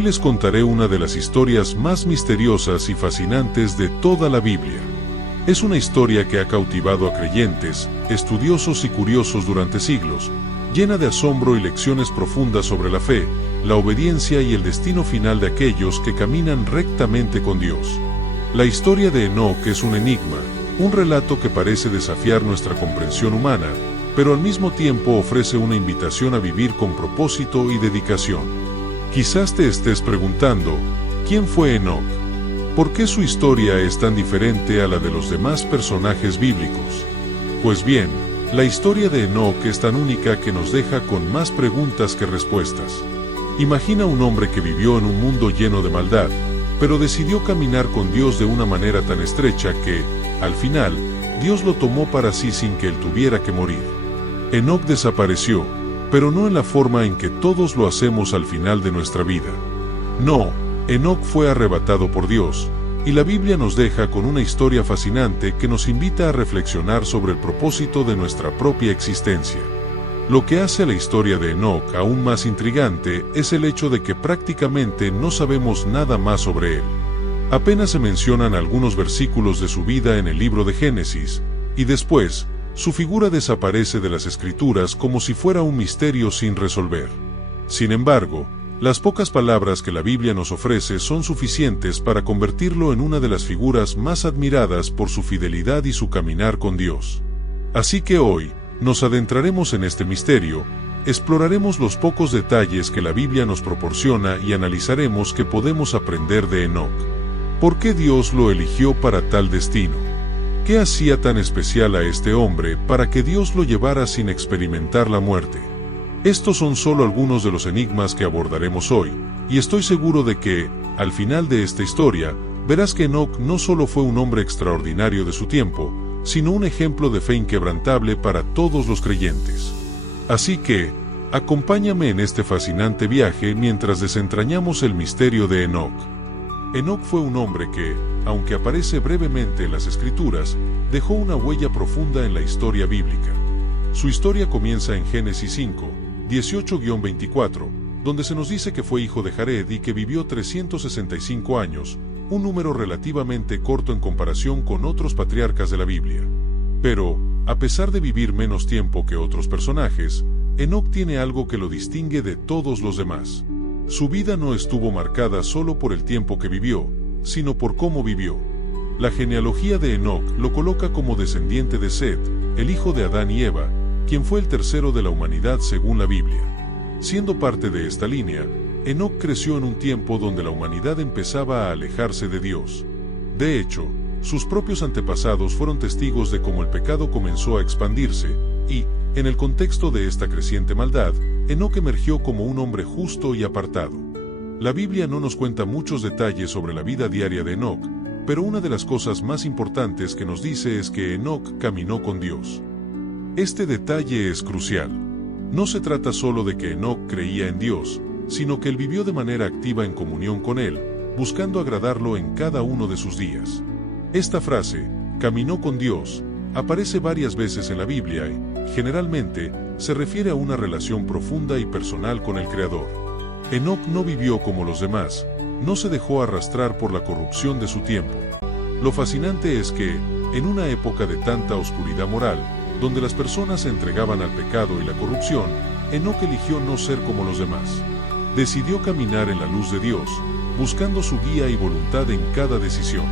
Hoy les contaré una de las historias más misteriosas y fascinantes de toda la Biblia. Es una historia que ha cautivado a creyentes, estudiosos y curiosos durante siglos, llena de asombro y lecciones profundas sobre la fe, la obediencia y el destino final de aquellos que caminan rectamente con Dios. La historia de Enoc es un enigma, un relato que parece desafiar nuestra comprensión humana, pero al mismo tiempo ofrece una invitación a vivir con propósito y dedicación. Quizás te estés preguntando, ¿quién fue Enoc? ¿Por qué su historia es tan diferente a la de los demás personajes bíblicos? Pues bien, la historia de Enoc es tan única que nos deja con más preguntas que respuestas. Imagina un hombre que vivió en un mundo lleno de maldad, pero decidió caminar con Dios de una manera tan estrecha que, al final, Dios lo tomó para sí sin que él tuviera que morir. Enoc desapareció, pero no en la forma en que todos lo hacemos al final de nuestra vida. No, Enoc fue arrebatado por Dios, y la Biblia nos deja con una historia fascinante que nos invita a reflexionar sobre el propósito de nuestra propia existencia. Lo que hace a la historia de Enoc aún más intrigante es el hecho de que prácticamente no sabemos nada más sobre él. Apenas se mencionan algunos versículos de su vida en el libro de Génesis, y después, su figura desaparece de las Escrituras como si fuera un misterio sin resolver. Sin embargo, las pocas palabras que la Biblia nos ofrece son suficientes para convertirlo en una de las figuras más admiradas por su fidelidad y su caminar con Dios. Así que hoy, nos adentraremos en este misterio, exploraremos los pocos detalles que la Biblia nos proporciona y analizaremos qué podemos aprender de Enoc. ¿Por qué Dios lo eligió para tal destino? ¿Qué hacía tan especial a este hombre para que Dios lo llevara sin experimentar la muerte? Estos son solo algunos de los enigmas que abordaremos hoy, y estoy seguro de que, al final de esta historia, verás que Enoc no solo fue un hombre extraordinario de su tiempo, sino un ejemplo de fe inquebrantable para todos los creyentes. Así que, acompáñame en este fascinante viaje mientras desentrañamos el misterio de Enoc. Enoc fue un hombre que, aunque aparece brevemente en las Escrituras, dejó una huella profunda en la historia bíblica. Su historia comienza en Génesis 5, 18-24, donde se nos dice que fue hijo de Jared y que vivió 365 años, un número relativamente corto en comparación con otros patriarcas de la Biblia. Pero, a pesar de vivir menos tiempo que otros personajes, Enoc tiene algo que lo distingue de todos los demás. Su vida no estuvo marcada solo por el tiempo que vivió, sino por cómo vivió. La genealogía de Enoc lo coloca como descendiente de Set, el hijo de Adán y Eva, quien fue el tercero de la humanidad según la Biblia. Siendo parte de esta línea, Enoc creció en un tiempo donde la humanidad empezaba a alejarse de Dios. De hecho, sus propios antepasados fueron testigos de cómo el pecado comenzó a expandirse, y, en el contexto de esta creciente maldad, Enoc emergió como un hombre justo y apartado. La Biblia no nos cuenta muchos detalles sobre la vida diaria de Enoc, pero una de las cosas más importantes que nos dice es que Enoc caminó con Dios. Este detalle es crucial. No se trata solo de que Enoc creía en Dios, sino que él vivió de manera activa en comunión con Él, buscando agradarlo en cada uno de sus días. Esta frase, caminó con Dios, aparece varias veces en la Biblia y, generalmente, se refiere a una relación profunda y personal con el Creador. Enoc no vivió como los demás, no se dejó arrastrar por la corrupción de su tiempo. Lo fascinante es que, en una época de tanta oscuridad moral, donde las personas se entregaban al pecado y la corrupción, Enoc eligió no ser como los demás. Decidió caminar en la luz de Dios, buscando su guía y voluntad en cada decisión.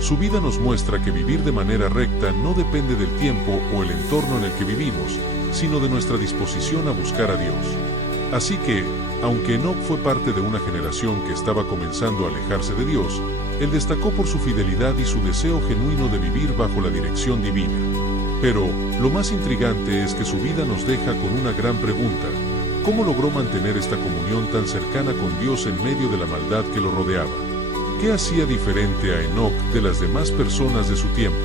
Su vida nos muestra que vivir de manera recta no depende del tiempo o el entorno en el que vivimos, sino de nuestra disposición a buscar a Dios. Así que, aunque Enoc fue parte de una generación que estaba comenzando a alejarse de Dios, él destacó por su fidelidad y su deseo genuino de vivir bajo la dirección divina. Pero, lo más intrigante es que su vida nos deja con una gran pregunta: ¿cómo logró mantener esta comunión tan cercana con Dios en medio de la maldad que lo rodeaba? ¿Qué hacía diferente a Enoc de las demás personas de su tiempo?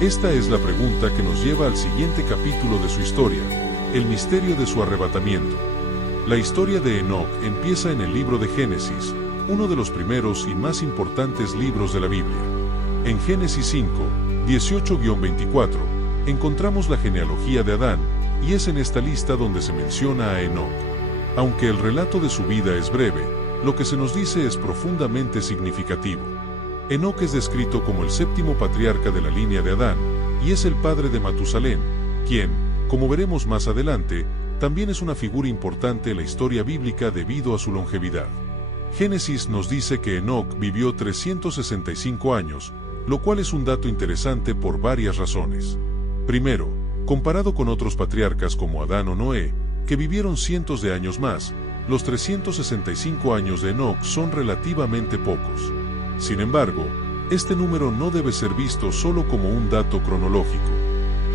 Esta es la pregunta que nos lleva al siguiente capítulo de su historia, el misterio de su arrebatamiento. La historia de Enoc empieza en el libro de Génesis, uno de los primeros y más importantes libros de la Biblia. En Génesis 5, 18-24, encontramos la genealogía de Adán, y es en esta lista donde se menciona a Enoc. Aunque el relato de su vida es breve, lo que se nos dice es profundamente significativo. Enoc es descrito como el séptimo patriarca de la línea de Adán, y es el padre de Matusalén, quien, como veremos más adelante, también es una figura importante en la historia bíblica debido a su longevidad. Génesis nos dice que Enoc vivió 365 años, lo cual es un dato interesante por varias razones. Primero, comparado con otros patriarcas como Adán o Noé, que vivieron cientos de años más, los 365 años de Enoc son relativamente pocos. Sin embargo, este número no debe ser visto solo como un dato cronológico.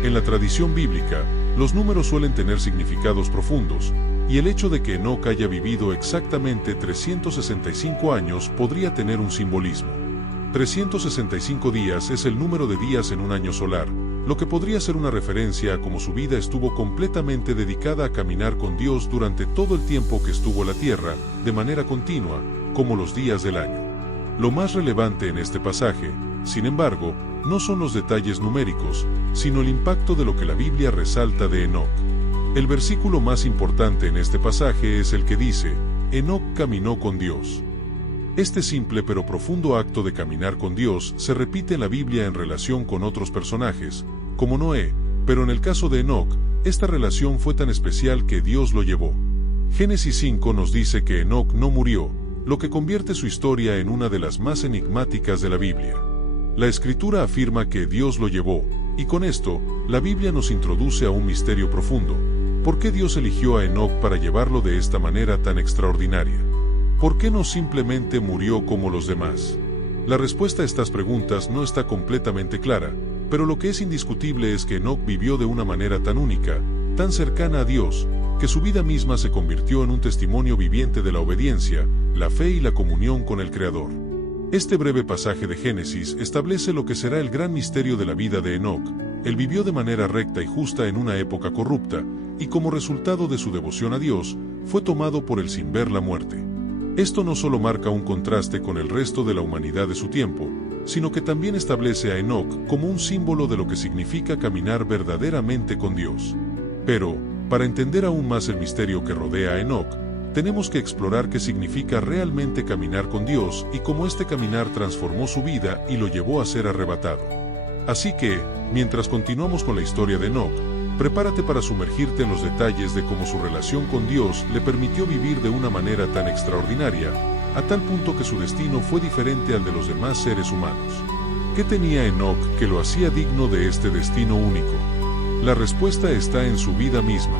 En la tradición bíblica, los números suelen tener significados profundos, y el hecho de que Enoc haya vivido exactamente 365 años podría tener un simbolismo. 365 días es el número de días en un año solar, lo que podría ser una referencia a cómo su vida estuvo completamente dedicada a caminar con Dios durante todo el tiempo que estuvo en la tierra, de manera continua, como los días del año. Lo más relevante en este pasaje, sin embargo, no son los detalles numéricos, sino el impacto de lo que la Biblia resalta de Enoc. El versículo más importante en este pasaje es el que dice, Enoc caminó con Dios. Este simple pero profundo acto de caminar con Dios se repite en la Biblia en relación con otros personajes, como Noé, pero en el caso de Enoc, esta relación fue tan especial que Dios lo llevó. Génesis 5 nos dice que Enoc no murió, lo que convierte su historia en una de las más enigmáticas de la Biblia. La Escritura afirma que Dios lo llevó, y con esto, la Biblia nos introduce a un misterio profundo. ¿Por qué Dios eligió a Enoc para llevarlo de esta manera tan extraordinaria? ¿Por qué no simplemente murió como los demás? La respuesta a estas preguntas no está completamente clara, pero lo que es indiscutible es que Enoc vivió de una manera tan única, tan cercana a Dios, que su vida misma se convirtió en un testimonio viviente de la obediencia, la fe y la comunión con el Creador. Este breve pasaje de Génesis establece lo que será el gran misterio de la vida de Enoc. Él vivió de manera recta y justa en una época corrupta, y como resultado de su devoción a Dios, fue tomado por él sin ver la muerte. Esto no solo marca un contraste con el resto de la humanidad de su tiempo, sino que también establece a Enoc como un símbolo de lo que significa caminar verdaderamente con Dios. Pero, para entender aún más el misterio que rodea a Enoc, tenemos que explorar qué significa realmente caminar con Dios y cómo este caminar transformó su vida y lo llevó a ser arrebatado. Así que, mientras continuamos con la historia de Enoc, prepárate para sumergirte en los detalles de cómo su relación con Dios le permitió vivir de una manera tan extraordinaria, a tal punto que su destino fue diferente al de los demás seres humanos. ¿Qué tenía Enoc que lo hacía digno de este destino único? La respuesta está en su vida misma.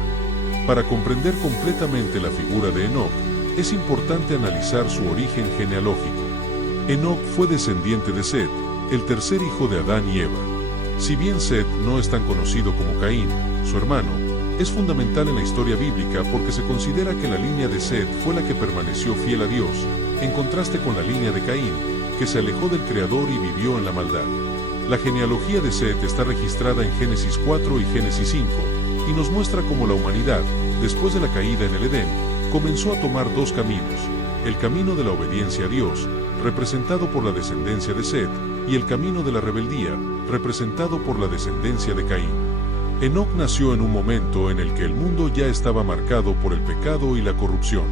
Para comprender completamente la figura de Enoc, es importante analizar su origen genealógico. Enoc fue descendiente de Set, el tercer hijo de Adán y Eva. Si bien Set no es tan conocido como Caín, su hermano, es fundamental en la historia bíblica porque se considera que la línea de Set fue la que permaneció fiel a Dios, en contraste con la línea de Caín, que se alejó del Creador y vivió en la maldad. La genealogía de Set está registrada en Génesis 4 y Génesis 5, y nos muestra cómo la humanidad, después de la caída en el Edén, comenzó a tomar dos caminos: el camino de la obediencia a Dios, representado por la descendencia de Set, y el camino de la rebeldía, representado por la descendencia de Caín. Enoc nació en un momento en el que el mundo ya estaba marcado por el pecado y la corrupción.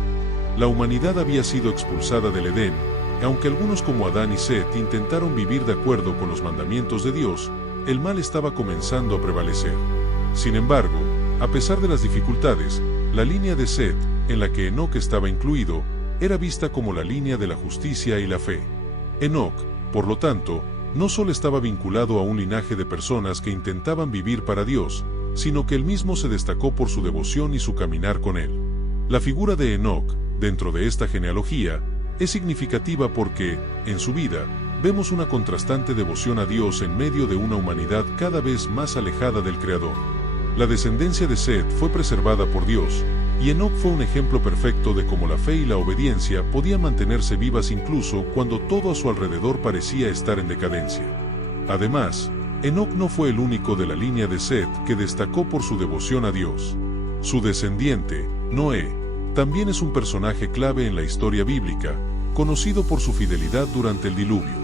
La humanidad había sido expulsada del Edén, y aunque algunos como Adán y Set intentaron vivir de acuerdo con los mandamientos de Dios, el mal estaba comenzando a prevalecer. Sin embargo, a pesar de las dificultades, la línea de Set, en la que Enoc estaba incluido, era vista como la línea de la justicia y la fe. Enoc, por lo tanto, no solo estaba vinculado a un linaje de personas que intentaban vivir para Dios, sino que él mismo se destacó por su devoción y su caminar con él. La figura de Enoc, dentro de esta genealogía, es significativa porque, en su vida, vemos una contrastante devoción a Dios en medio de una humanidad cada vez más alejada del Creador. La descendencia de Set fue preservada por Dios, y Enoc fue un ejemplo perfecto de cómo la fe y la obediencia podían mantenerse vivas incluso cuando todo a su alrededor parecía estar en decadencia. Además, Enoc no fue el único de la línea de Set que destacó por su devoción a Dios. Su descendiente, Noé, también es un personaje clave en la historia bíblica, conocido por su fidelidad durante el diluvio.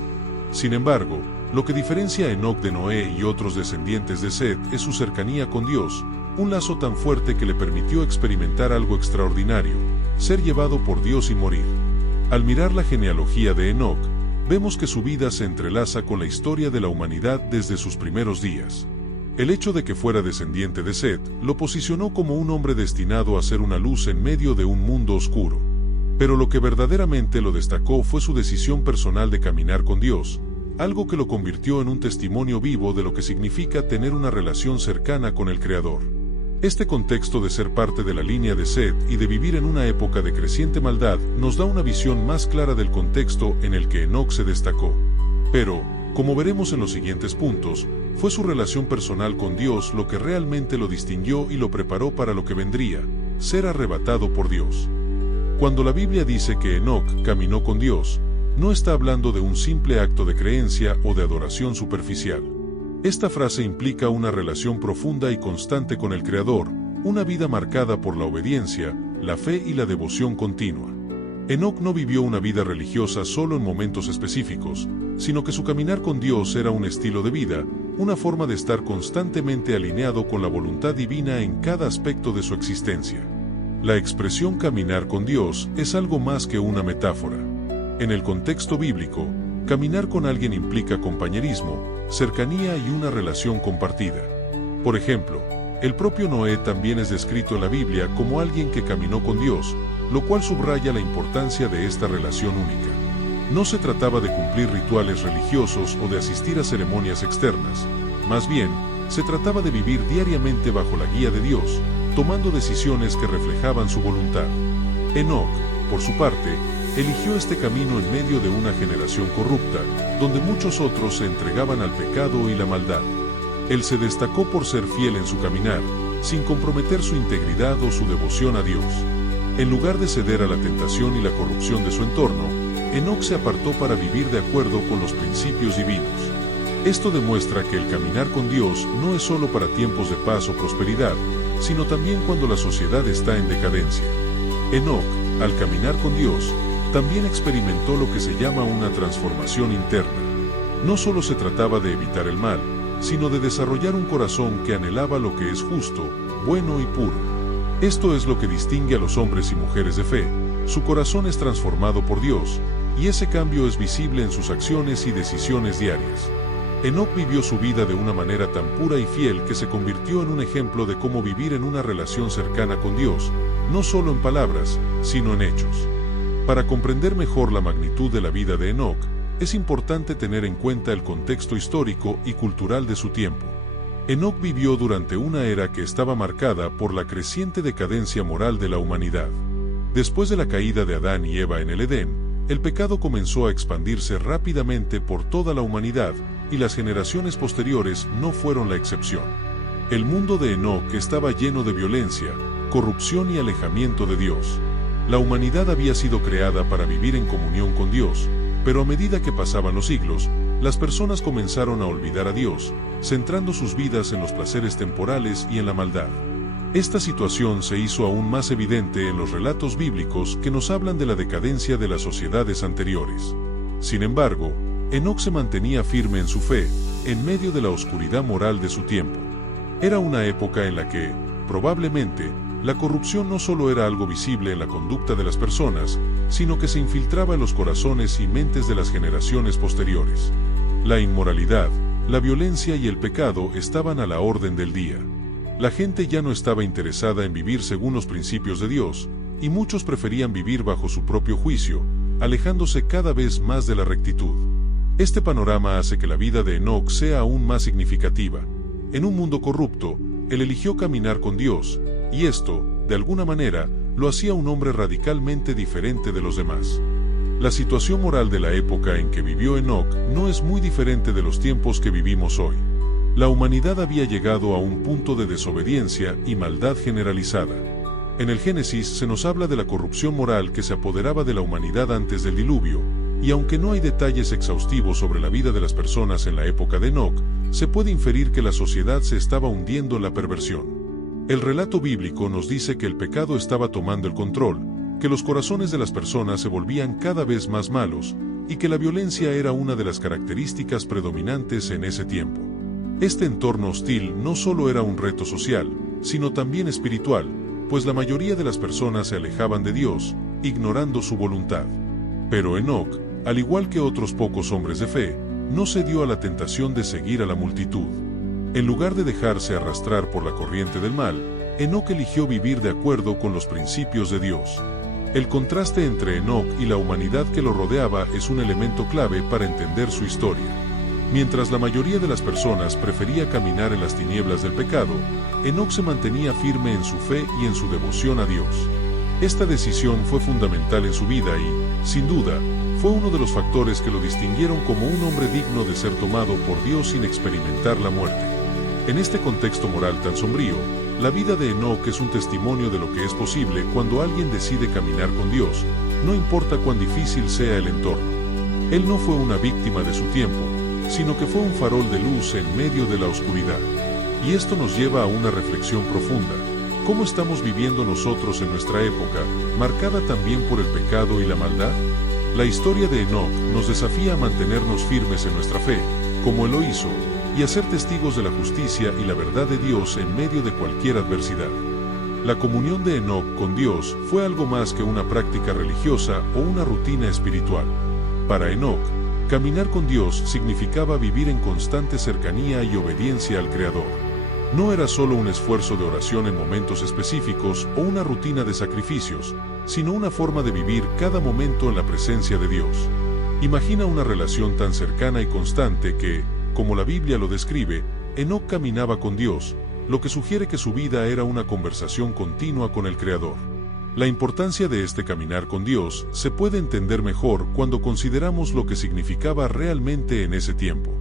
Sin embargo, lo que diferencia a Enoc de Noé y otros descendientes de Set es su cercanía con Dios, un lazo tan fuerte que le permitió experimentar algo extraordinario: ser llevado por Dios y morir. Al mirar la genealogía de Enoc, vemos que su vida se entrelaza con la historia de la humanidad desde sus primeros días. El hecho de que fuera descendiente de Set lo posicionó como un hombre destinado a ser una luz en medio de un mundo oscuro. Pero lo que verdaderamente lo destacó fue su decisión personal de caminar con Dios, algo que lo convirtió en un testimonio vivo de lo que significa tener una relación cercana con el Creador. Este contexto de ser parte de la línea de Set y de vivir en una época de creciente maldad nos da una visión más clara del contexto en el que Enoc se destacó. Pero, como veremos en los siguientes puntos, fue su relación personal con Dios lo que realmente lo distinguió y lo preparó para lo que vendría, ser arrebatado por Dios. Cuando la Biblia dice que Enoc caminó con Dios, no está hablando de un simple acto de creencia o de adoración superficial. Esta frase implica una relación profunda y constante con el Creador, una vida marcada por la obediencia, la fe y la devoción continua. Enoc no vivió una vida religiosa solo en momentos específicos, sino que su caminar con Dios era un estilo de vida, una forma de estar constantemente alineado con la voluntad divina en cada aspecto de su existencia. La expresión caminar con Dios es algo más que una metáfora. En el contexto bíblico, caminar con alguien implica compañerismo, cercanía y una relación compartida. Por ejemplo, el propio Noé también es descrito en la Biblia como alguien que caminó con Dios, lo cual subraya la importancia de esta relación única. No se trataba de cumplir rituales religiosos o de asistir a ceremonias externas, más bien, se trataba de vivir diariamente bajo la guía de Dios, tomando decisiones que reflejaban su voluntad. Enoc, por su parte, eligió este camino en medio de una generación corrupta, donde muchos otros se entregaban al pecado y la maldad. Él se destacó por ser fiel en su caminar, sin comprometer su integridad o su devoción a Dios. En lugar de ceder a la tentación y la corrupción de su entorno, Enoc se apartó para vivir de acuerdo con los principios divinos. Esto demuestra que el caminar con Dios no es solo para tiempos de paz o prosperidad, sino también cuando la sociedad está en decadencia. Enoc, al caminar con Dios, también experimentó lo que se llama una transformación interna. No solo se trataba de evitar el mal, sino de desarrollar un corazón que anhelaba lo que es justo, bueno y puro. Esto es lo que distingue a los hombres y mujeres de fe. Su corazón es transformado por Dios, y ese cambio es visible en sus acciones y decisiones diarias. Enoc vivió su vida de una manera tan pura y fiel que se convirtió en un ejemplo de cómo vivir en una relación cercana con Dios, no solo en palabras, sino en hechos. Para comprender mejor la magnitud de la vida de Enoc, es importante tener en cuenta el contexto histórico y cultural de su tiempo. Enoc vivió durante una era que estaba marcada por la creciente decadencia moral de la humanidad. Después de la caída de Adán y Eva en el Edén, el pecado comenzó a expandirse rápidamente por toda la humanidad, y las generaciones posteriores no fueron la excepción. El mundo de Enoc estaba lleno de violencia, corrupción y alejamiento de Dios. La humanidad había sido creada para vivir en comunión con Dios, pero a medida que pasaban los siglos, las personas comenzaron a olvidar a Dios, centrando sus vidas en los placeres temporales y en la maldad. Esta situación se hizo aún más evidente en los relatos bíblicos que nos hablan de la decadencia de las sociedades anteriores. Sin embargo, Enoc se mantenía firme en su fe, en medio de la oscuridad moral de su tiempo. Era una época en la que, probablemente, la corrupción no solo era algo visible en la conducta de las personas, sino que se infiltraba en los corazones y mentes de las generaciones posteriores. La inmoralidad, la violencia y el pecado estaban a la orden del día. La gente ya no estaba interesada en vivir según los principios de Dios, y muchos preferían vivir bajo su propio juicio, alejándose cada vez más de la rectitud. Este panorama hace que la vida de Enoc sea aún más significativa. En un mundo corrupto, él eligió caminar con Dios, y esto, de alguna manera, lo hacía un hombre radicalmente diferente de los demás. La situación moral de la época en que vivió Enoc no es muy diferente de los tiempos que vivimos hoy. La humanidad había llegado a un punto de desobediencia y maldad generalizada. En el Génesis se nos habla de la corrupción moral que se apoderaba de la humanidad antes del diluvio, y aunque no hay detalles exhaustivos sobre la vida de las personas en la época de Enoc, se puede inferir que la sociedad se estaba hundiendo en la perversión. El relato bíblico nos dice que el pecado estaba tomando el control, que los corazones de las personas se volvían cada vez más malos, y que la violencia era una de las características predominantes en ese tiempo. Este entorno hostil no solo era un reto social, sino también espiritual, pues la mayoría de las personas se alejaban de Dios, ignorando su voluntad. Pero Enoc, al igual que otros pocos hombres de fe, no cedió a la tentación de seguir a la multitud. En lugar de dejarse arrastrar por la corriente del mal, Enoc eligió vivir de acuerdo con los principios de Dios. El contraste entre Enoc y la humanidad que lo rodeaba es un elemento clave para entender su historia. Mientras la mayoría de las personas prefería caminar en las tinieblas del pecado, Enoc se mantenía firme en su fe y en su devoción a Dios. Esta decisión fue fundamental en su vida y, sin duda, fue uno de los factores que lo distinguieron como un hombre digno de ser tomado por Dios sin experimentar la muerte. En este contexto moral tan sombrío, la vida de Enoc es un testimonio de lo que es posible cuando alguien decide caminar con Dios, no importa cuán difícil sea el entorno. Él no fue una víctima de su tiempo, sino que fue un farol de luz en medio de la oscuridad. Y esto nos lleva a una reflexión profunda. ¿Cómo estamos viviendo nosotros en nuestra época, marcada también por el pecado y la maldad? La historia de Enoc nos desafía a mantenernos firmes en nuestra fe, como él lo hizo, y a ser testigos de la justicia y la verdad de Dios en medio de cualquier adversidad. La comunión de Enoc con Dios fue algo más que una práctica religiosa o una rutina espiritual. Para Enoc, caminar con Dios significaba vivir en constante cercanía y obediencia al Creador. No era solo un esfuerzo de oración en momentos específicos o una rutina de sacrificios, sino una forma de vivir cada momento en la presencia de Dios. Imagina una relación tan cercana y constante que, como la Biblia lo describe, Enoc caminaba con Dios, lo que sugiere que su vida era una conversación continua con el Creador. La importancia de este caminar con Dios se puede entender mejor cuando consideramos lo que significaba realmente en ese tiempo.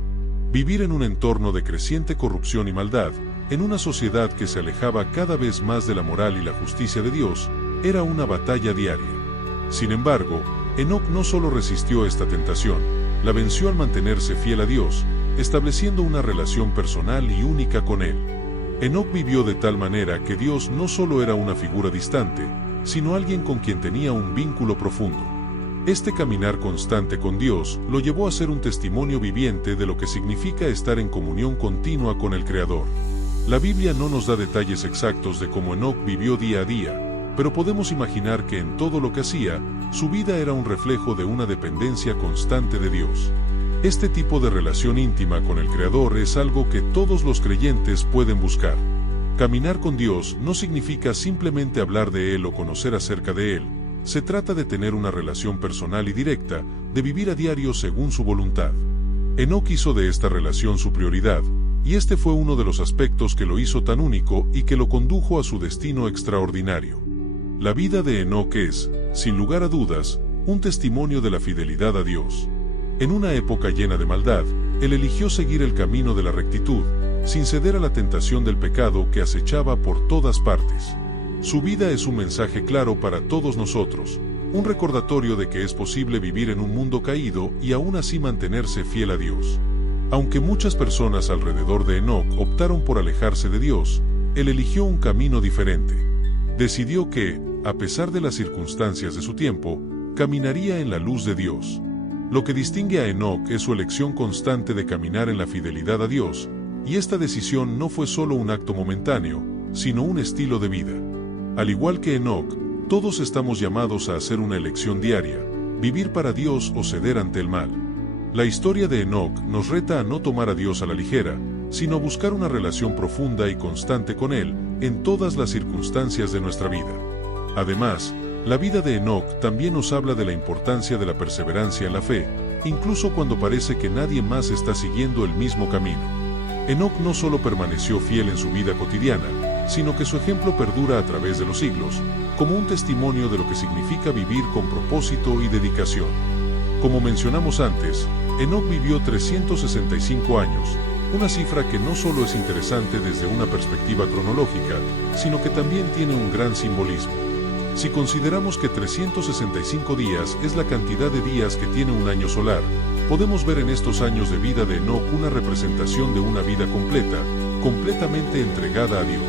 Vivir en un entorno de creciente corrupción y maldad, en una sociedad que se alejaba cada vez más de la moral y la justicia de Dios, era una batalla diaria. Sin embargo, Enoc no solo resistió esta tentación, la venció al mantenerse fiel a Dios, estableciendo una relación personal y única con Él. Enoc vivió de tal manera que Dios no solo era una figura distante, sino alguien con quien tenía un vínculo profundo. Este caminar constante con Dios lo llevó a ser un testimonio viviente de lo que significa estar en comunión continua con el Creador. La Biblia no nos da detalles exactos de cómo Enoc vivió día a día, pero podemos imaginar que en todo lo que hacía, su vida era un reflejo de una dependencia constante de Dios. Este tipo de relación íntima con el Creador es algo que todos los creyentes pueden buscar. Caminar con Dios no significa simplemente hablar de Él o conocer acerca de Él. Se trata de tener una relación personal y directa, de vivir a diario según su voluntad. Enoc hizo de esta relación su prioridad, y este fue uno de los aspectos que lo hizo tan único y que lo condujo a su destino extraordinario. La vida de Enoc es, sin lugar a dudas, un testimonio de la fidelidad a Dios. En una época llena de maldad, él eligió seguir el camino de la rectitud, sin ceder a la tentación del pecado que acechaba por todas partes. Su vida es un mensaje claro para todos nosotros, un recordatorio de que es posible vivir en un mundo caído y aún así mantenerse fiel a Dios. Aunque muchas personas alrededor de Enoc optaron por alejarse de Dios, él eligió un camino diferente. Decidió que, a pesar de las circunstancias de su tiempo, caminaría en la luz de Dios. Lo que distingue a Enoc es su elección constante de caminar en la fidelidad a Dios, y esta decisión no fue solo un acto momentáneo, sino un estilo de vida. Al igual que Enoc, todos estamos llamados a hacer una elección diaria, vivir para Dios o ceder ante el mal. La historia de Enoc nos reta a no tomar a Dios a la ligera, sino a buscar una relación profunda y constante con Él, en todas las circunstancias de nuestra vida. Además, la vida de Enoc también nos habla de la importancia de la perseverancia en la fe, incluso cuando parece que nadie más está siguiendo el mismo camino. Enoc no solo permaneció fiel en su vida cotidiana, sino que su ejemplo perdura a través de los siglos, como un testimonio de lo que significa vivir con propósito y dedicación. Como mencionamos antes, Enoc vivió 365 años, una cifra que no solo es interesante desde una perspectiva cronológica, sino que también tiene un gran simbolismo. Si consideramos que 365 días es la cantidad de días que tiene un año solar, podemos ver en estos años de vida de Enoc una representación de una vida completa, completamente entregada a Dios.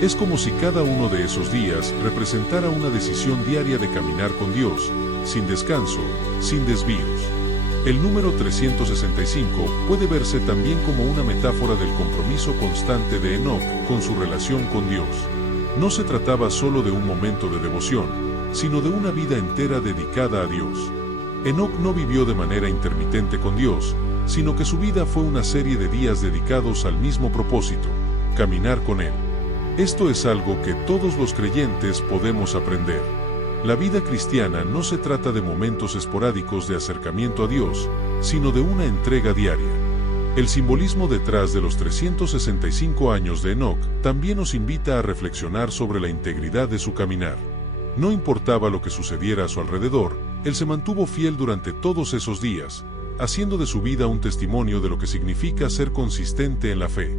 Es como si cada uno de esos días representara una decisión diaria de caminar con Dios, sin descanso, sin desvíos. El número 365 puede verse también como una metáfora del compromiso constante de Enoc con su relación con Dios. No se trataba solo de un momento de devoción, sino de una vida entera dedicada a Dios. Enoc no vivió de manera intermitente con Dios, sino que su vida fue una serie de días dedicados al mismo propósito, caminar con Él. Esto es algo que todos los creyentes podemos aprender. La vida cristiana no se trata de momentos esporádicos de acercamiento a Dios, sino de una entrega diaria. El simbolismo detrás de los 365 años de Enoc también nos invita a reflexionar sobre la integridad de su caminar. No importaba lo que sucediera a su alrededor, él se mantuvo fiel durante todos esos días, haciendo de su vida un testimonio de lo que significa ser consistente en la fe.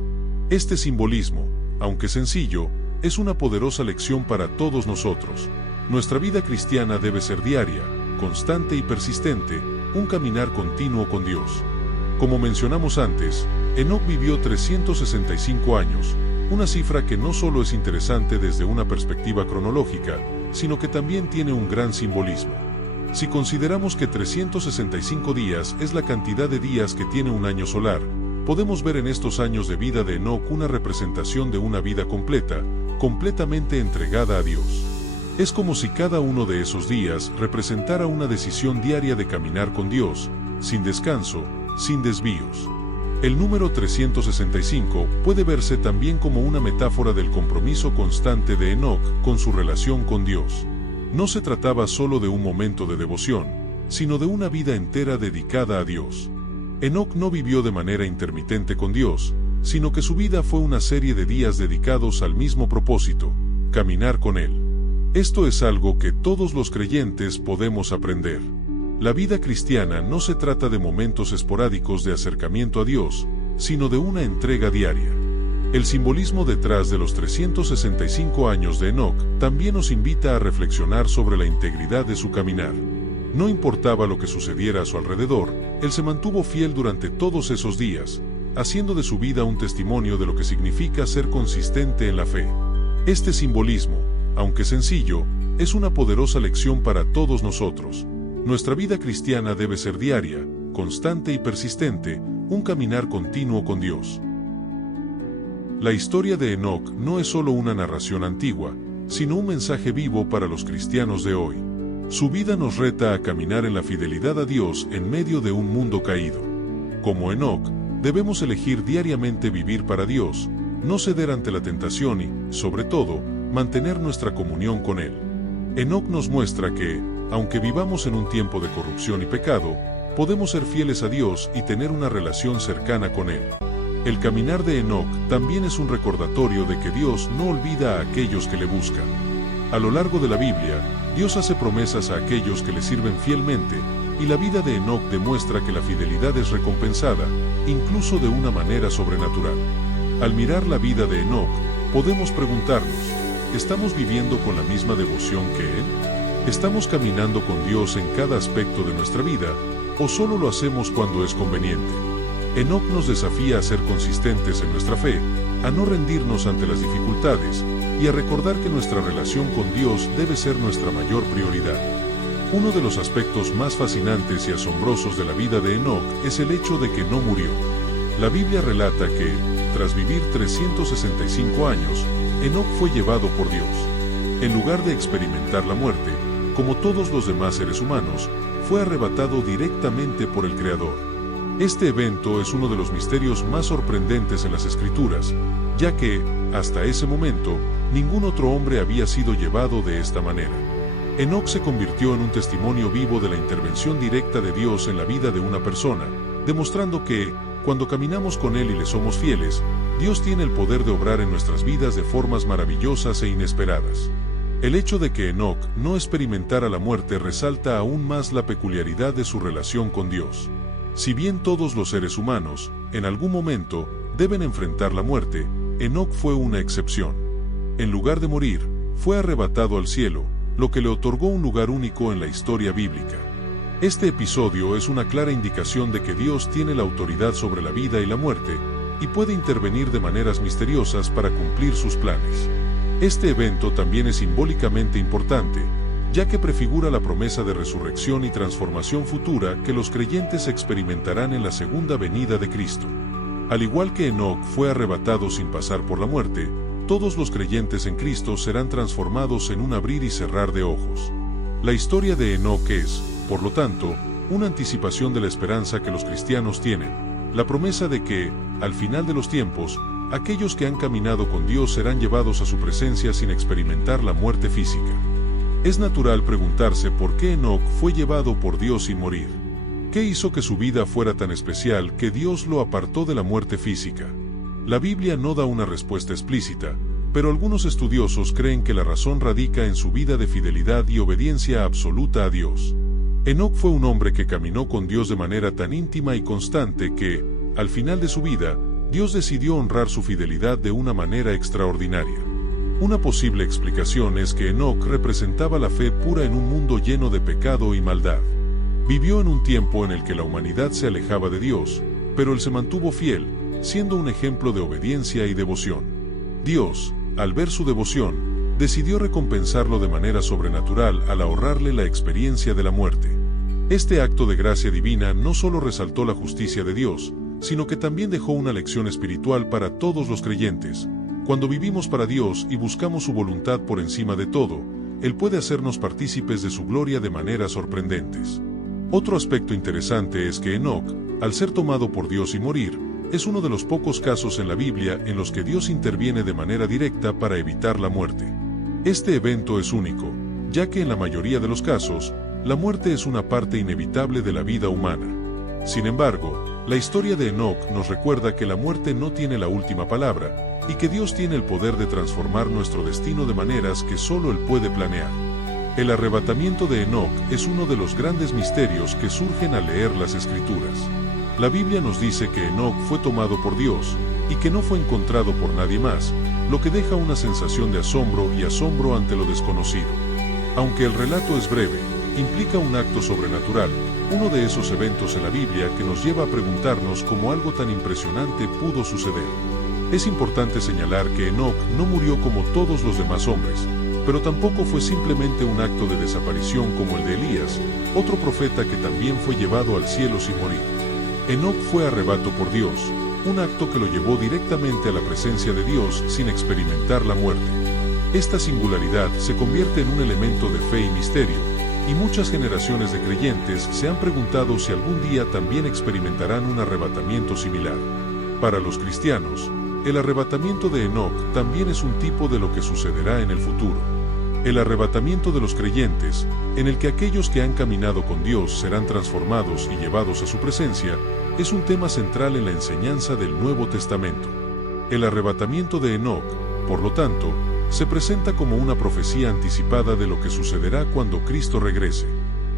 Este simbolismo, aunque sencillo, es una poderosa lección para todos nosotros. Nuestra vida cristiana debe ser diaria, constante y persistente, un caminar continuo con Dios. Como mencionamos antes, Enoc vivió 365 años, una cifra que no solo es interesante desde una perspectiva cronológica, sino que también tiene un gran simbolismo. Si consideramos que 365 días es la cantidad de días que tiene un año solar, podemos ver en estos años de vida de Enoc una representación de una vida completa, completamente entregada a Dios. Es como si cada uno de esos días representara una decisión diaria de caminar con Dios, sin descanso, sin desvíos. El número 365 puede verse también como una metáfora del compromiso constante de Enoc con su relación con Dios. No se trataba solo de un momento de devoción, sino de una vida entera dedicada a Dios. Enoc no vivió de manera intermitente con Dios, sino que su vida fue una serie de días dedicados al mismo propósito, caminar con Él. Esto es algo que todos los creyentes podemos aprender. La vida cristiana no se trata de momentos esporádicos de acercamiento a Dios, sino de una entrega diaria. El simbolismo detrás de los 365 años de Enoc también nos invita a reflexionar sobre la integridad de su caminar. No importaba lo que sucediera a su alrededor, él se mantuvo fiel durante todos esos días, haciendo de su vida un testimonio de lo que significa ser consistente en la fe. Este simbolismo, aunque sencillo, es una poderosa lección para todos nosotros. Nuestra vida cristiana debe ser diaria, constante y persistente, un caminar continuo con Dios. La historia de Enoc no es solo una narración antigua, sino un mensaje vivo para los cristianos de hoy. Su vida nos reta a caminar en la fidelidad a Dios en medio de un mundo caído. Como Enoc, debemos elegir diariamente vivir para Dios, no ceder ante la tentación y, sobre todo, mantener nuestra comunión con Él. Enoc nos muestra que, aunque vivamos en un tiempo de corrupción y pecado, podemos ser fieles a Dios y tener una relación cercana con Él. El caminar de Enoc también es un recordatorio de que Dios no olvida a aquellos que le buscan. A lo largo de la Biblia, Dios hace promesas a aquellos que le sirven fielmente, y la vida de Enoc demuestra que la fidelidad es recompensada, incluso de una manera sobrenatural. Al mirar la vida de Enoc, podemos preguntarnos, ¿estamos viviendo con la misma devoción que Él? ¿Estamos caminando con Dios en cada aspecto de nuestra vida, o solo lo hacemos cuando es conveniente? Enoc nos desafía a ser consistentes en nuestra fe, a no rendirnos ante las dificultades, y a recordar que nuestra relación con Dios debe ser nuestra mayor prioridad. Uno de los aspectos más fascinantes y asombrosos de la vida de Enoc es el hecho de que no murió. La Biblia relata que, tras vivir 365 años, Enoc fue llevado por Dios. En lugar de experimentar la muerte, como todos los demás seres humanos, fue arrebatado directamente por el Creador. Este evento es uno de los misterios más sorprendentes en las Escrituras, ya que, hasta ese momento, ningún otro hombre había sido llevado de esta manera. Enoc se convirtió en un testimonio vivo de la intervención directa de Dios en la vida de una persona, demostrando que, cuando caminamos con Él y le somos fieles, Dios tiene el poder de obrar en nuestras vidas de formas maravillosas e inesperadas. El hecho de que Enoc no experimentara la muerte resalta aún más la peculiaridad de su relación con Dios. Si bien todos los seres humanos, en algún momento, deben enfrentar la muerte, Enoc fue una excepción. En lugar de morir, fue arrebatado al cielo, lo que le otorgó un lugar único en la historia bíblica. Este episodio es una clara indicación de que Dios tiene la autoridad sobre la vida y la muerte, y puede intervenir de maneras misteriosas para cumplir sus planes. Este evento también es simbólicamente importante, ya que prefigura la promesa de resurrección y transformación futura que los creyentes experimentarán en la segunda venida de Cristo. Al igual que Enoc fue arrebatado sin pasar por la muerte, todos los creyentes en Cristo serán transformados en un abrir y cerrar de ojos. La historia de Enoc es, por lo tanto, una anticipación de la esperanza que los cristianos tienen, la promesa de que, al final de los tiempos, aquellos que han caminado con Dios serán llevados a su presencia sin experimentar la muerte física. Es natural preguntarse por qué Enoc fue llevado por Dios sin morir. ¿Qué hizo que su vida fuera tan especial que Dios lo apartó de la muerte física? La Biblia no da una respuesta explícita, pero algunos estudiosos creen que la razón radica en su vida de fidelidad y obediencia absoluta a Dios. Enoc fue un hombre que caminó con Dios de manera tan íntima y constante que, al final de su vida, Dios decidió honrar su fidelidad de una manera extraordinaria. Una posible explicación es que Enoc representaba la fe pura en un mundo lleno de pecado y maldad. Vivió en un tiempo en el que la humanidad se alejaba de Dios, pero él se mantuvo fiel, siendo un ejemplo de obediencia y devoción. Dios, al ver su devoción, decidió recompensarlo de manera sobrenatural al ahorrarle la experiencia de la muerte. Este acto de gracia divina no solo resaltó la justicia de Dios, sino que también dejó una lección espiritual para todos los creyentes. Cuando vivimos para Dios y buscamos su voluntad por encima de todo, Él puede hacernos partícipes de su gloria de maneras sorprendentes. Otro aspecto interesante es que Enoc, al ser tomado por Dios y morir, es uno de los pocos casos en la Biblia en los que Dios interviene de manera directa para evitar la muerte. Este evento es único, ya que en la mayoría de los casos, la muerte es una parte inevitable de la vida humana. Sin embargo, la historia de Enoc nos recuerda que la muerte no tiene la última palabra, y que Dios tiene el poder de transformar nuestro destino de maneras que solo Él puede planear. El arrebatamiento de Enoc es uno de los grandes misterios que surgen al leer las Escrituras. La Biblia nos dice que Enoc fue tomado por Dios, y que no fue encontrado por nadie más, lo que deja una sensación de asombro y asombro ante lo desconocido. Aunque el relato es breve, implica un acto sobrenatural, uno de esos eventos en la Biblia que nos lleva a preguntarnos cómo algo tan impresionante pudo suceder. Es importante señalar que Enoc no murió como todos los demás hombres, pero tampoco fue simplemente un acto de desaparición como el de Elías, otro profeta que también fue llevado al cielo sin morir. Enoc fue arrebatado por Dios, un acto que lo llevó directamente a la presencia de Dios sin experimentar la muerte. Esta singularidad se convierte en un elemento de fe y misterio, y muchas generaciones de creyentes se han preguntado si algún día también experimentarán un arrebatamiento similar. Para los cristianos, el arrebatamiento de Enoc también es un tipo de lo que sucederá en el futuro. El arrebatamiento de los creyentes, en el que aquellos que han caminado con Dios serán transformados y llevados a su presencia, es un tema central en la enseñanza del Nuevo Testamento. El arrebatamiento de Enoc, por lo tanto, se presenta como una profecía anticipada de lo que sucederá cuando Cristo regrese.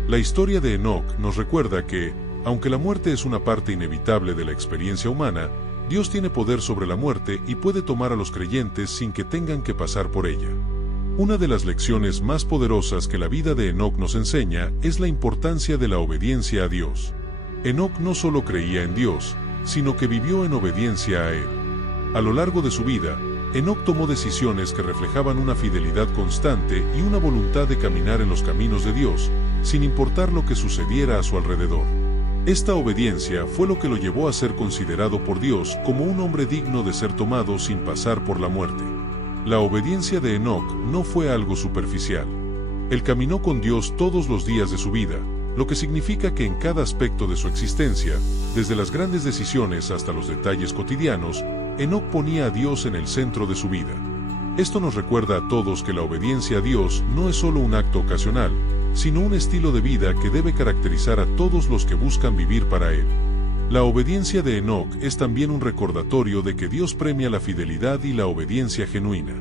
La historia de Enoc nos recuerda que, aunque la muerte es una parte inevitable de la experiencia humana, Dios tiene poder sobre la muerte y puede tomar a los creyentes sin que tengan que pasar por ella. Una de las lecciones más poderosas que la vida de Enoc nos enseña es la importancia de la obediencia a Dios. Enoc no solo creía en Dios, sino que vivió en obediencia a Él. A lo largo de su vida, Enoc tomó decisiones que reflejaban una fidelidad constante y una voluntad de caminar en los caminos de Dios, sin importar lo que sucediera a su alrededor. Esta obediencia fue lo que lo llevó a ser considerado por Dios como un hombre digno de ser tomado sin pasar por la muerte. La obediencia de Enoc no fue algo superficial. Él caminó con Dios todos los días de su vida, lo que significa que en cada aspecto de su existencia, desde las grandes decisiones hasta los detalles cotidianos, Enoc ponía a Dios en el centro de su vida. Esto nos recuerda a todos que la obediencia a Dios no es solo un acto ocasional, sino un estilo de vida que debe caracterizar a todos los que buscan vivir para Él. La obediencia de Enoc es también un recordatorio de que Dios premia la fidelidad y la obediencia genuina.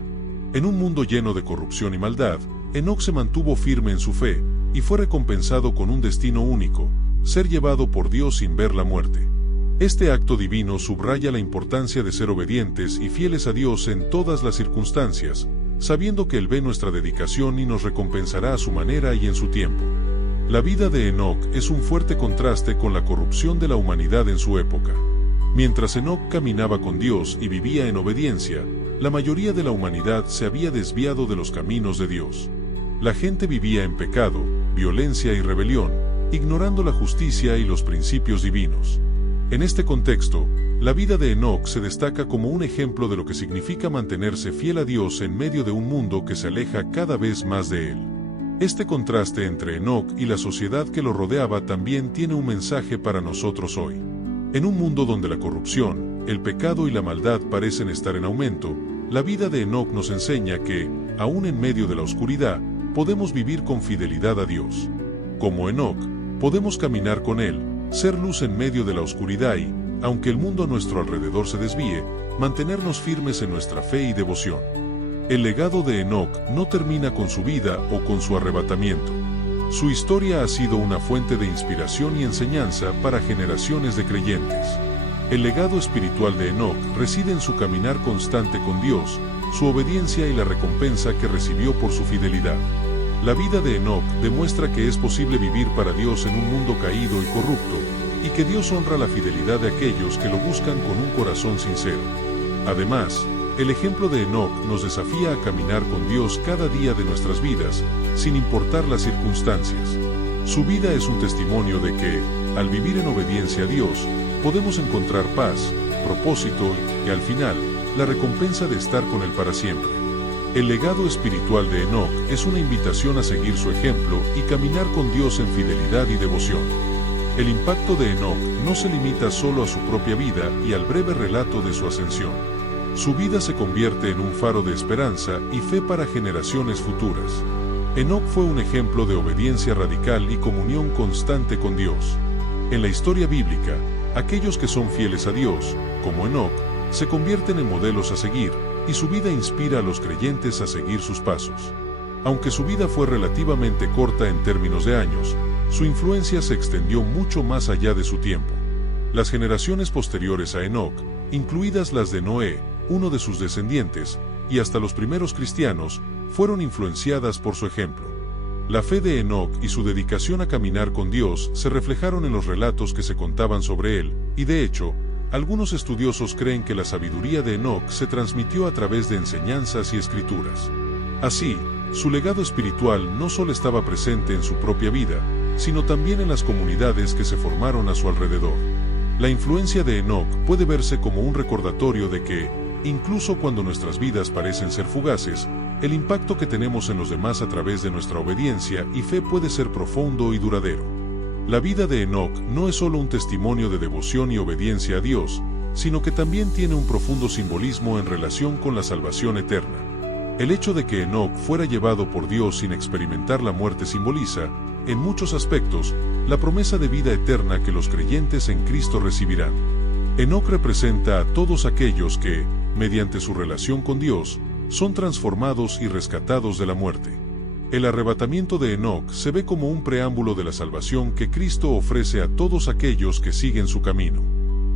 En un mundo lleno de corrupción y maldad, Enoc se mantuvo firme en su fe, y fue recompensado con un destino único, ser llevado por Dios sin ver la muerte. Este acto divino subraya la importancia de ser obedientes y fieles a Dios en todas las circunstancias, sabiendo que Él ve nuestra dedicación y nos recompensará a su manera y en su tiempo. La vida de Enoc es un fuerte contraste con la corrupción de la humanidad en su época. Mientras Enoc caminaba con Dios y vivía en obediencia, la mayoría de la humanidad se había desviado de los caminos de Dios. La gente vivía en pecado, violencia y rebelión, ignorando la justicia y los principios divinos. En este contexto, la vida de Enoc se destaca como un ejemplo de lo que significa mantenerse fiel a Dios en medio de un mundo que se aleja cada vez más de Él. Este contraste entre Enoc y la sociedad que lo rodeaba también tiene un mensaje para nosotros hoy. En un mundo donde la corrupción, el pecado y la maldad parecen estar en aumento, la vida de Enoc nos enseña que, aún en medio de la oscuridad, podemos vivir con fidelidad a Dios. Como Enoc, podemos caminar con Él, ser luz en medio de la oscuridad y, aunque el mundo a nuestro alrededor se desvíe, mantenernos firmes en nuestra fe y devoción. El legado de Enoc no termina con su vida o con su arrebatamiento. Su historia ha sido una fuente de inspiración y enseñanza para generaciones de creyentes. El legado espiritual de Enoc reside en su caminar constante con Dios, su obediencia y la recompensa que recibió por su fidelidad. La vida de Enoc demuestra que es posible vivir para Dios en un mundo caído y corrupto, y que Dios honra la fidelidad de aquellos que lo buscan con un corazón sincero. Además, el ejemplo de Enoc nos desafía a caminar con Dios cada día de nuestras vidas, sin importar las circunstancias. Su vida es un testimonio de que, al vivir en obediencia a Dios, podemos encontrar paz, propósito y, al final, la recompensa de estar con Él para siempre. El legado espiritual de Enoc es una invitación a seguir su ejemplo y caminar con Dios en fidelidad y devoción. El impacto de Enoc no se limita solo a su propia vida y al breve relato de su ascensión. Su vida se convierte en un faro de esperanza y fe para generaciones futuras. Enoc fue un ejemplo de obediencia radical y comunión constante con Dios. En la historia bíblica, aquellos que son fieles a Dios, como Enoc, se convierten en modelos a seguir, y su vida inspira a los creyentes a seguir sus pasos. Aunque su vida fue relativamente corta en términos de años, su influencia se extendió mucho más allá de su tiempo. Las generaciones posteriores a Enoc, incluidas las de Noé, uno de sus descendientes, y hasta los primeros cristianos, fueron influenciadas por su ejemplo. La fe de Enoc y su dedicación a caminar con Dios se reflejaron en los relatos que se contaban sobre él, y de hecho, algunos estudiosos creen que la sabiduría de Enoc se transmitió a través de enseñanzas y escrituras. Así, su legado espiritual no solo estaba presente en su propia vida, sino también en las comunidades que se formaron a su alrededor. La influencia de Enoc puede verse como un recordatorio de que, incluso cuando nuestras vidas parecen ser fugaces, el impacto que tenemos en los demás a través de nuestra obediencia y fe puede ser profundo y duradero. La vida de Enoc no es solo un testimonio de devoción y obediencia a Dios, sino que también tiene un profundo simbolismo en relación con la salvación eterna. El hecho de que Enoc fuera llevado por Dios sin experimentar la muerte simboliza, en muchos aspectos, la promesa de vida eterna que los creyentes en Cristo recibirán. Enoc representa a todos aquellos que, mediante su relación con Dios, son transformados y rescatados de la muerte. El arrebatamiento de Enoc se ve como un preámbulo de la salvación que Cristo ofrece a todos aquellos que siguen su camino.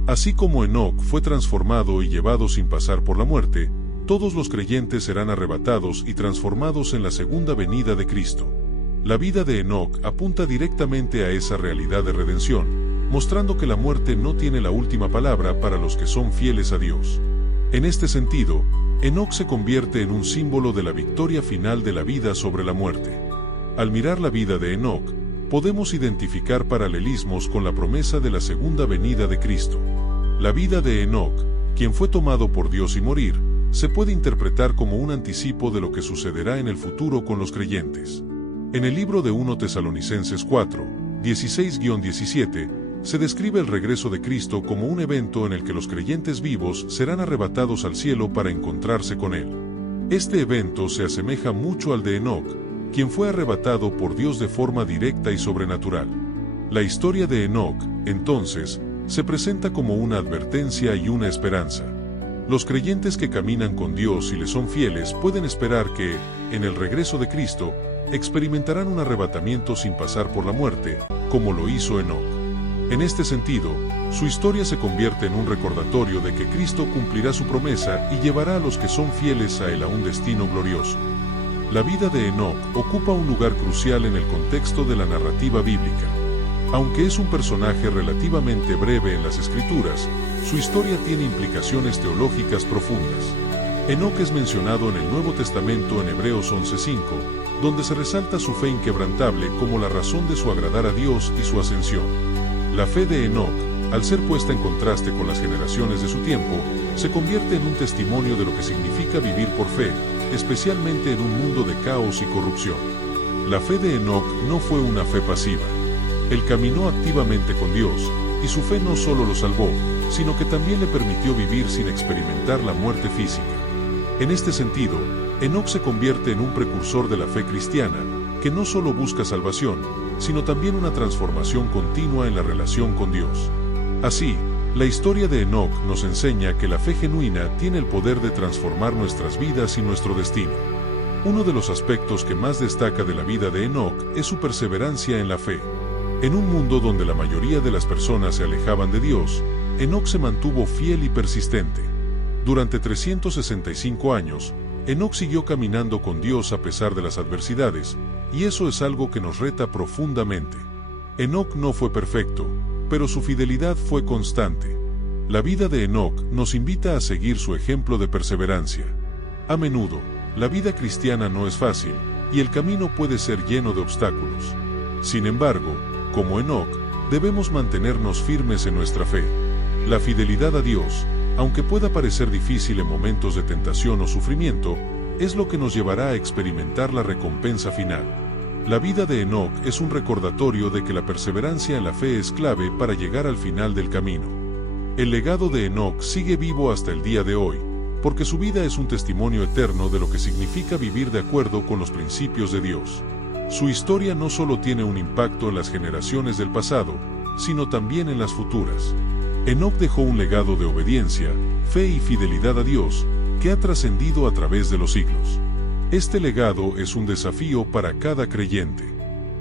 Así como Enoc fue transformado y llevado sin pasar por la muerte, todos los creyentes serán arrebatados y transformados en la segunda venida de Cristo. La vida de Enoc apunta directamente a esa realidad de redención, mostrando que la muerte no tiene la última palabra para los que son fieles a Dios. En este sentido, Enoc se convierte en un símbolo de la victoria final de la vida sobre la muerte. Al mirar la vida de Enoc, podemos identificar paralelismos con la promesa de la segunda venida de Cristo. La vida de Enoc, quien fue tomado por Dios y morir, se puede interpretar como un anticipo de lo que sucederá en el futuro con los creyentes. En el libro de 1 Tesalonicenses 4, 16-17, se describe el regreso de Cristo como un evento en el que los creyentes vivos serán arrebatados al cielo para encontrarse con Él. Este evento se asemeja mucho al de Enoc, quien fue arrebatado por Dios de forma directa y sobrenatural. La historia de Enoc, entonces, se presenta como una advertencia y una esperanza. Los creyentes que caminan con Dios y le son fieles pueden esperar que, en el regreso de Cristo, experimentarán un arrebatamiento sin pasar por la muerte, como lo hizo Enoc. En este sentido, su historia se convierte en un recordatorio de que Cristo cumplirá su promesa y llevará a los que son fieles a Él a un destino glorioso. La vida de Enoc ocupa un lugar crucial en el contexto de la narrativa bíblica. Aunque es un personaje relativamente breve en las Escrituras, su historia tiene implicaciones teológicas profundas. Enoc es mencionado en el Nuevo Testamento en Hebreos 11:5, donde se resalta su fe inquebrantable como la razón de su agradar a Dios y su ascensión. La fe de Enoc, al ser puesta en contraste con las generaciones de su tiempo, se convierte en un testimonio de lo que significa vivir por fe, especialmente en un mundo de caos y corrupción. La fe de Enoc no fue una fe pasiva. Él caminó activamente con Dios, y su fe no solo lo salvó, sino que también le permitió vivir sin experimentar la muerte física. En este sentido, Enoc se convierte en un precursor de la fe cristiana, que no solo busca salvación, sino también una transformación continua en la relación con Dios. Así, la historia de Enoc nos enseña que la fe genuina tiene el poder de transformar nuestras vidas y nuestro destino. Uno de los aspectos que más destaca de la vida de Enoc es su perseverancia en la fe. En un mundo donde la mayoría de las personas se alejaban de Dios, Enoc se mantuvo fiel y persistente. Durante 365 años, Enoc siguió caminando con Dios a pesar de las adversidades, y eso es algo que nos reta profundamente. Enoc no fue perfecto, pero su fidelidad fue constante. La vida de Enoc nos invita a seguir su ejemplo de perseverancia. A menudo, la vida cristiana no es fácil, y el camino puede ser lleno de obstáculos. Sin embargo, como Enoc, debemos mantenernos firmes en nuestra fe. La fidelidad a Dios, aunque pueda parecer difícil en momentos de tentación o sufrimiento, es lo que nos llevará a experimentar la recompensa final. La vida de Enoc es un recordatorio de que la perseverancia en la fe es clave para llegar al final del camino. El legado de Enoc sigue vivo hasta el día de hoy, porque su vida es un testimonio eterno de lo que significa vivir de acuerdo con los principios de Dios. Su historia no solo tiene un impacto en las generaciones del pasado, sino también en las futuras. Enoc dejó un legado de obediencia, fe y fidelidad a Dios, que ha trascendido a través de los siglos. Este legado es un desafío para cada creyente.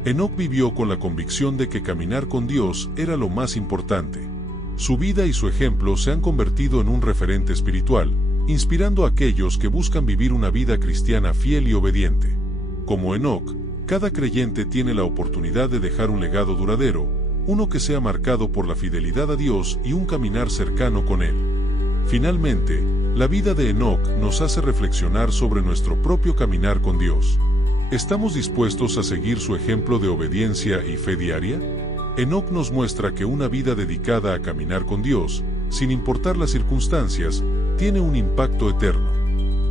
Enoc vivió con la convicción de que caminar con Dios era lo más importante. Su vida y su ejemplo se han convertido en un referente espiritual, inspirando a aquellos que buscan vivir una vida cristiana fiel y obediente. Como Enoc, cada creyente tiene la oportunidad de dejar un legado duradero, uno que sea marcado por la fidelidad a Dios y un caminar cercano con Él. Finalmente, la vida de Enoc nos hace reflexionar sobre nuestro propio caminar con Dios. ¿Estamos dispuestos a seguir su ejemplo de obediencia y fe diaria? Enoc nos muestra que una vida dedicada a caminar con Dios, sin importar las circunstancias, tiene un impacto eterno.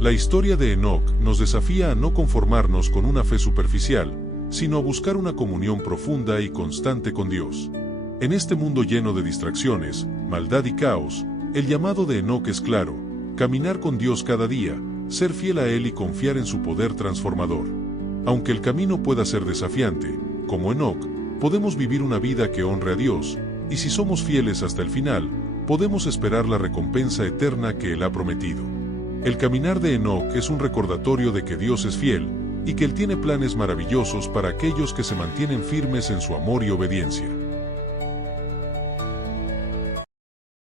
La historia de Enoc nos desafía a no conformarnos con una fe superficial, sino a buscar una comunión profunda y constante con Dios. En este mundo lleno de distracciones, maldad y caos, el llamado de Enoc es claro: caminar con Dios cada día, ser fiel a Él y confiar en su poder transformador. Aunque el camino pueda ser desafiante, como Enoc, podemos vivir una vida que honre a Dios, y si somos fieles hasta el final, podemos esperar la recompensa eterna que Él ha prometido. El caminar de Enoc es un recordatorio de que Dios es fiel, y que Él tiene planes maravillosos para aquellos que se mantienen firmes en su amor y obediencia.